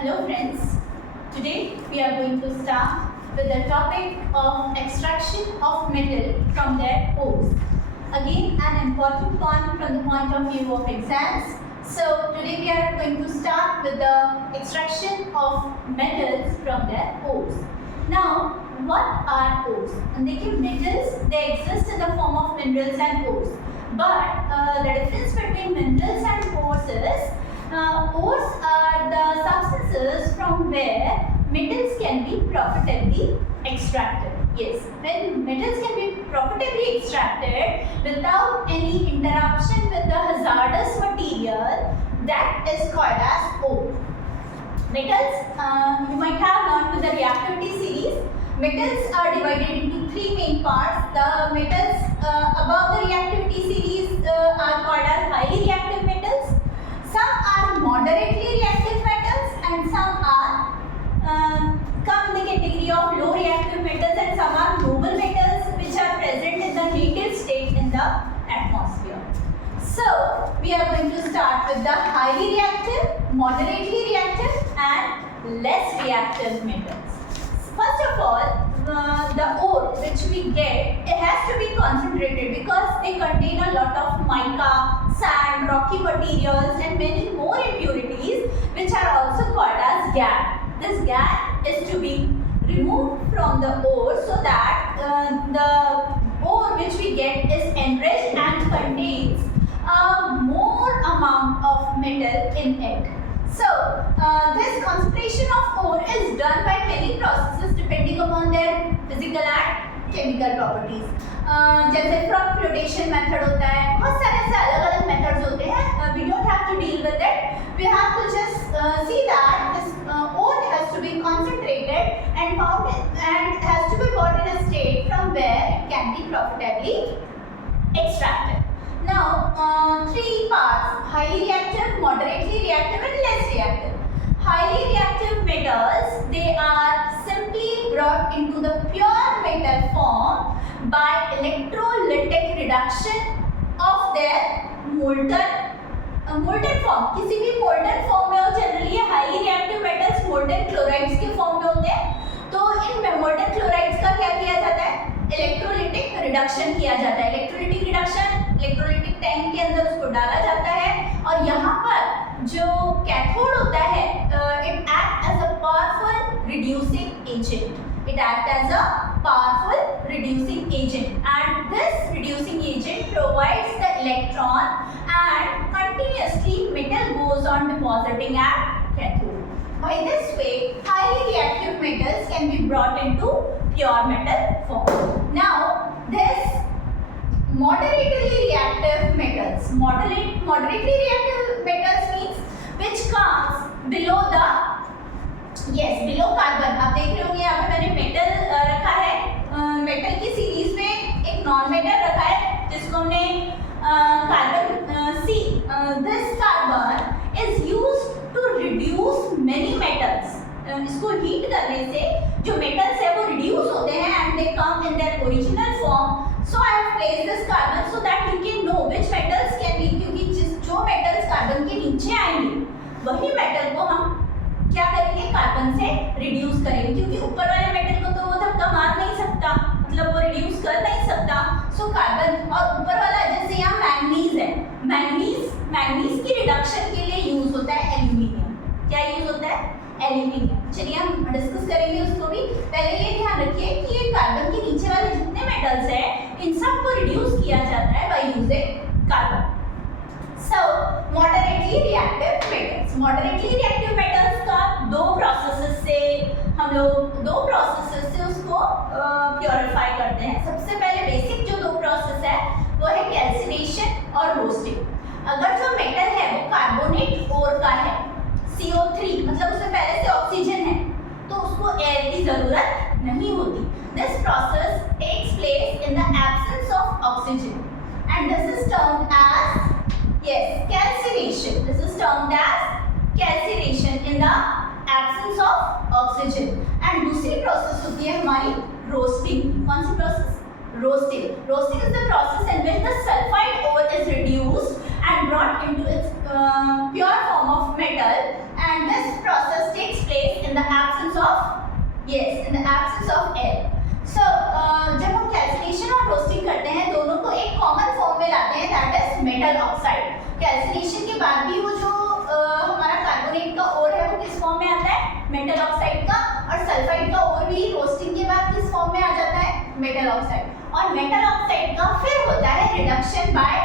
Hello friends, today we are going to start with the topic of extraction of metal from their ores. Again an important one from the point of view of exams. So today we are going to start with the extraction of metals from their ores. Now what are ores? And they give metals, they exist in the form of minerals and ores. But the difference between minerals and ores is ores are the substances from where metals can be profitably extracted. Yes, when metals can be profitably extracted without any interruption with the hazardous material, that is called as ore. Metals, you might have learned with the reactivity series. Metals are divided into three main parts. The metals above the reactivity series are called as highly reactive metals. Some are moderately reactive metals and some are come in the category of low reactive metals, and some are noble metals which are present in the native state in the atmosphere. So we are going to start with the highly reactive, moderately reactive and less reactive metals. First of all, the ore which we get, it has to be concentrated because they contain a lot of mica, sand, rocky materials and many more impurities which are also called as gas. This gas is to be removed from the ore so that the ore which we get is enriched and contains a more amount of metal in it. So, this concentration of ore is done by many processes depending upon their physical and chemical properties. जैसे frog flotation method होता है, बहुत सारे ऐसे अलग-अलग methods होते हैं. We don't have to deal with it. We have to just see that this ore has to be concentrated and found and has to be brought in a state from where it can be profitably extracted. Now, three parts: highly reactive, moderately reactive and less reactive. Highly reactive metals, they are simply brought into the pure metal form by electrolytic reduction of their molten form. किसी भी molten form में हो, generally highly reactive metals molten chlorides के form में होते हैं. तो इन molten chlorides का क्या किया जाता है? इलेक्ट्रोलिटिक रिडक्शन किया जाता है. इलेक्ट्रोलिटिक रिडक्शन इलेक्ट्रोलिटिक टैंक के अंदर उसको डाला जाता है और यहाँ पर जो कैथोड होता है, it act as a powerful reducing agent. It acts as a powerful reducing agent, and this reducing agent provides the electron, and continuously metal goes on depositing at cathode. By this way, highly reactive metals can be brought into pure metal form. Now, this moderately reactive metals. Moderately reactive metals means which comes below the below carbon. आप देख रहे होंगे यहाँ पे मैंने मेटल रखा है. मेटल की सीरीज में एक नॉन मेटल रखा है जिसको हमने carbon C. This carbon is used to reduce many metals. इसको हीट करने से जो मेटल्स है वो रिड्यूस होते हैं and they come in their original form. So I have placed this carbon so that you can know which metals can be, क्योंकि जो मेटल्स कार्बन के नीचे आएंगे वही मेटल को हम क्या करेंगे, कार्बन से रिड्यूस करेंगे, क्योंकि ऊपर वाले मेटल को तो वो धक्का मार नहीं सकता, मतलब वो रिड्यूस कर नहीं सकता. सो कार्बन और ऊपर वाला, जैसे यहाँ मैंगनीज है, मैंगनीज की रिडक्शन के लिए यूज होता है एल्यूमिनियम. क्या यूज होता है? एल्यूमिनियम. चलिए हम डिस्कस करेंगे उसको भी. पहले ये ध्यान रखिए कि ये कार्बन के नीचे वाले जितने मेटल्स हैं इन सबको रिड्यूस किया जाता है by using carbon. So, moderately reactive metals. Moderately reactive metals का दो प्रोसेसेस से उसको प्योरीफाई करते हैं. सबसे पहले बेसिक जो दो प्रोसेस है वो है कैल्सिनेशन और रोस्टिंग. अगर जो मेटल है वो कार्बोनेट ओर का है, CO3, मतलब उसमें पहले से ऑक्सीजन है, तो उसको एयर की जरूरत नहीं होती. This process takes place in the absence of oxygen and this is termed as calcination. This is termed as calcination in the absence of oxygen. And दूसरी प्रोसेस होती है हमारी रोस्टिंग. कौन सी process? Roasting. Roasting is the process in which the sulfide ore is reduced and brought into its pure form of metal, and this process takes metal oxide. Calcination के बाद भी वो जो हमारा कार्बोनेट का ओर है वो किस फॉर्म में आता है, मेटल ऑक्साइड का, और सल्फाइड का ओर भी रोस्टिंग के बाद किस फॉर्म में आ जाता है, मेटल ऑक्साइड। और मेटल ऑक्साइड का फिर होता है reduction by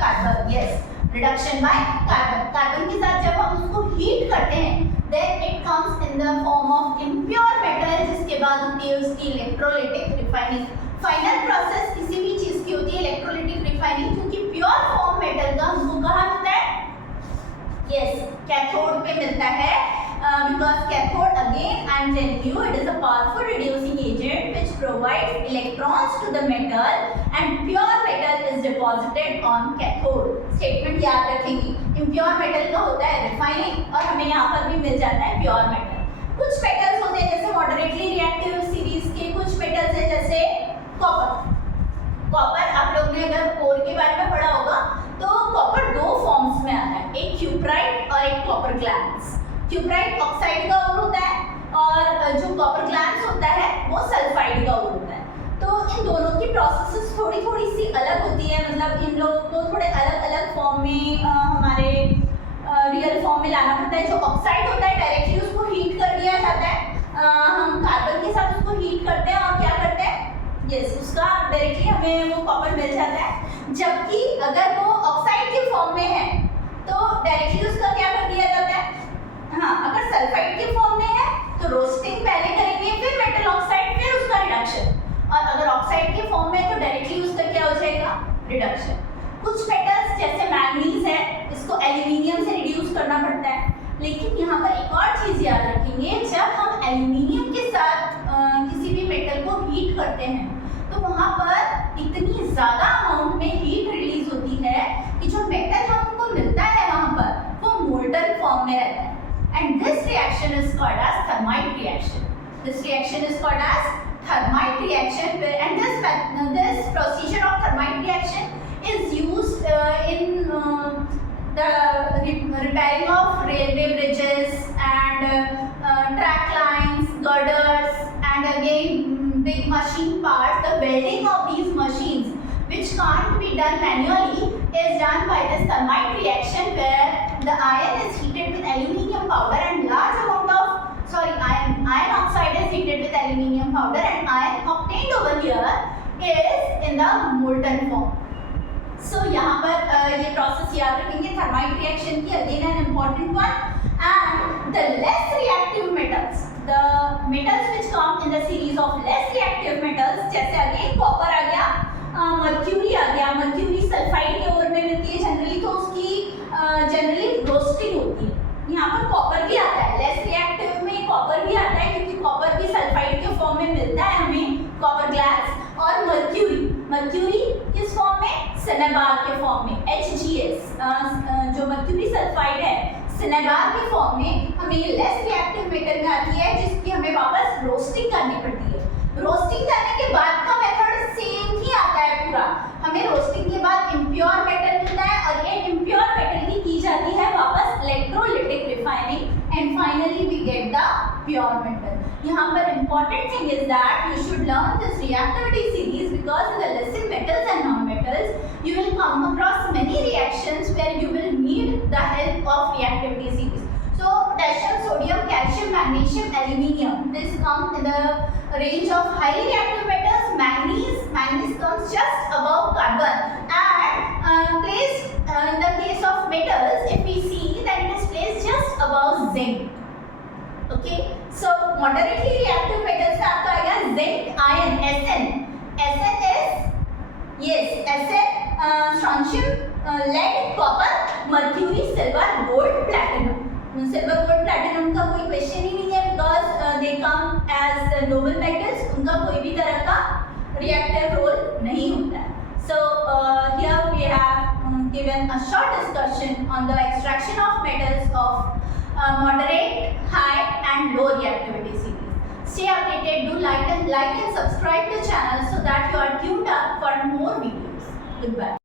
carbon. Yes, reduction by carbon. Carbon के साथ जब हम उसको हीट करते हैं then it comes in the form of impure metal, जिसके बाद होती है उसकी इलेक्ट्रोलाइटिक रिफाइनिंग। फाइनल प्रोसेस किसी भी चीज की होती है इलेक्ट्रोलाइटिक रिफाइनिंग, क्योंकि प्योर फॉर्म मेटल का हमको कहाँ मिलता है, यस, कैथोड पे मिलता है। Because cathode, again I am telling you, it is a powerful reducing agent which provides electrons to the metal and pure metal is deposited on cathode. Statement याद रखेंगे, impure metal का होता है refining और हमें यहाँ पर भी मिल जाता है pure metal। कुछ metals होते हैं जैसे moderately reactive series के, कुछ metals है जैसे copper। कॉपर आप लोग ने अगर कोर के बारे में पढ़ा होगा तो कॉपर दो फॉर्म्स में आता है, एक क्यूप्राइट और एक कॉपर ग्लैंस। क्यूप्राइट ऑक्साइड का ओर होता है और जो कॉपर ग्लैंस होता है वो सल्फाइड का ओर होता है। तो इन दोनों की प्रोसेसेस थोड़ी थोड़ी सी अलग होती है, मतलब इन लोगों को थोड़े अलग अलग फॉर्म में हमारे रियल फॉर्म में लाना पड़ता है। जो ऑक्साइड होता है डायरेक्टली उसको हीट कर दिया जाता है, हम कार्बन के साथ उसको हीट करते हैं और क्या करते हैं, यस, उसका डायरेक्टली हमें वो कॉपर मिल जाता है। जबकि अगर वो ऑक्साइड के फॉर्म में है तो डायरेक्टली उसका क्या कर दिया जाता है, हाँ, अगर सल्फाइड के फॉर्म में है तो रोस्टिंग पहले करेंगे, फिर मेटल ऑक्साइड, फिर उसका रिडक्शन, और अगर ऑक्साइड के फॉर्म में है तो डायरेक्टली उसका क्या हो जाएगा, रिडक्शन। कुछ मेटल्स जैसे मैंगनीज है, इसको एल्यूमिनियम से रिड्यूस करना पड़ता है। लेकिन यहाँ पर एक और चीज याद रखेंगे, जब हम एल्यूमिनियम के साथ किसी भी मेटल को हीट करते हैं तो वहाँ पर इतनी ज्यादा अमाउंट में हीट रिलीज होती है कि जो मेटल हमको मिलता है वहाँ पर वो मोल्टन फॉर्म में रहता है। And this reaction is called as thermite reaction. This reaction is called as thermite reaction, and this procedure of thermite reaction is used in the repairing of railway bridges and track lines, girders, and again big machine parts. The welding of these machines, which can't be done manually, is done by this thermite reaction, where the iron is heated with aluminium powder and large amount of iron oxide is heated with aluminium powder, and iron obtained over here is in the molten form. So यहाँ पर ये process याद रखेंगे thermite reaction की, again an important one. And the less reactive metals, the metals which come in the series of less reactive metals, जैसे again copper आ गया, मर्क्यूरी आ गया। Mercury sulphide के ओर में मिलती है जनरली, तो उसकी जनरली रोस्टिंग होती है। यहाँ पर कॉपर भी आता है, लेस रिएक्टिव में कॉपर भी आता है क्योंकि कॉपर भी सल्फाइड के फॉर्म में मिलता है हमें, कॉपर ग्लास। और मर्क्यूरी किस फॉर्म में, सिनेबार के फॉर्म में, HgS। जो मर्क्यूरी सल्फाइड है सिनेबार के फॉर्म में हमें ये लेस रिएक्टिव मेटल में आती है, जिसकी हमें वापस रोस्टिंग करनी पड़ती है। रोस्टिंग करने के बाद का मेथड सेम ही आता है पूरा, हमें रोस्टिंग के बाद इम्प्योर मेटल मिलता है और ये इम्प्योर मेटल की जाती है वापस electrolytic refining, and finally we get the pure metal. यहाँ पर important thing is that you should learn this reactivity series, because in the lesson metals and non-metals you will come across many reactions where you will need the help of reactivity series. So potassium, sodium, calcium, magnesium, aluminium, this comes in the range of highly reactive metals. Manganese comes just above carbon, and placed in the case of metals, if we see that it is placed just above zinc. Okay, so moderately reactive metals में आपका आएगा zinc, iron, Sn is, yes, Sn, strontium, lead, copper, mercury, silver, gold, platinum. Silver gold platinum का कोई question ही नहीं है, because they come as noble metals, उनका कोई भी तरह का रिएक्टिव रोल नहीं होता है। So here we have given a short discussion on the extraction of metals of moderate, high and low reactivity series. Stay updated, do like and subscribe the channel so that you are tuned up for more videos. Goodbye.